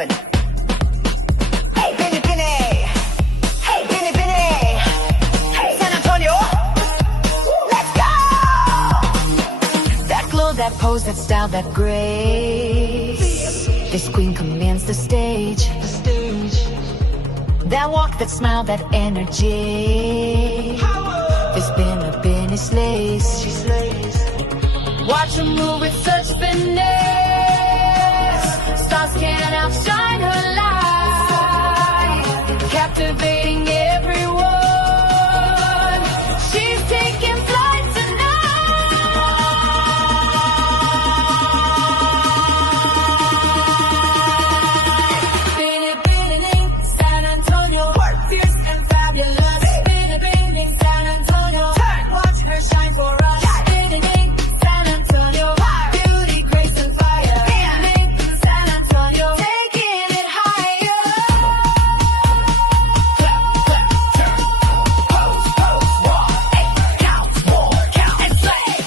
7. Hey, Binibining. Hey, Binibining. San Antonio. Let's go! That glow, that pose, that style, that grace. This queen commands the stage. That walk, that smile, that energy. This Binibining slays. Watch her move with such finesse. Stars can't outshine her light. Captivating everyone. She's taking flight tonight. Binibining, San Antonio, fierce and fabulous. Binibining, San Antonio, watch her shine for us. Binibining, San Antonio, beauty, grace and fire. Binibining, San Antonio, taking it higher.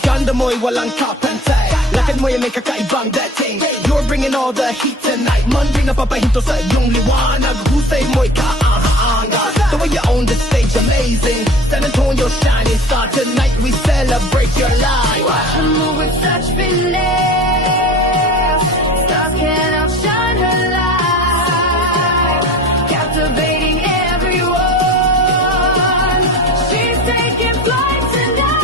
Ganda mo'y walang kapantay. Lakad mo'y may kakaibang dating. You're bringing all the heat tonight. Munting na papahinto sa iyong liwanag. Husay mo'y kaanga-anga. The way you own the stage, amazing. San Antonio shining star. Tonight we celebrate your life. Watch her move with such finesse. Stars can't outshine her light. Captivating everyone. She's taking flight tonight.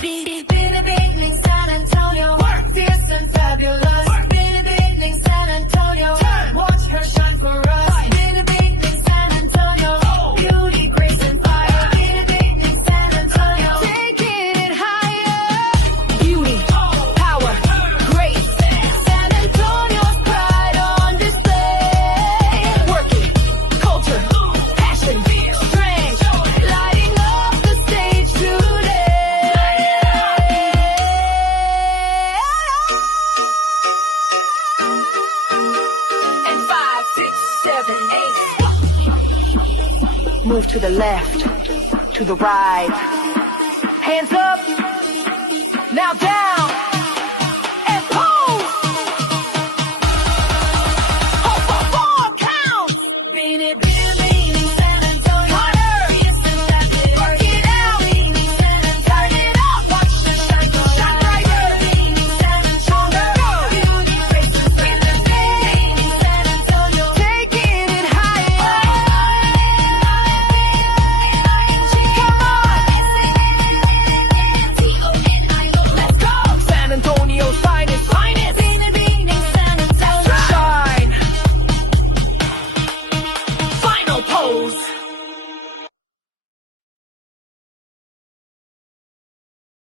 Binibining, San Antonio, fierce and fabulous. Binibining, San Antonio, watch her shine for us. Binibining, San Antonio, beauty, grace and fire. Binibining, San Antonio, taking it higher. Beauty, power, grace, San Antonio's pride on display. Working, culture, passion, strength, lighting up the stage today. And 5, 6, 7, 8. Move to the left, to the right. Hands up, now down.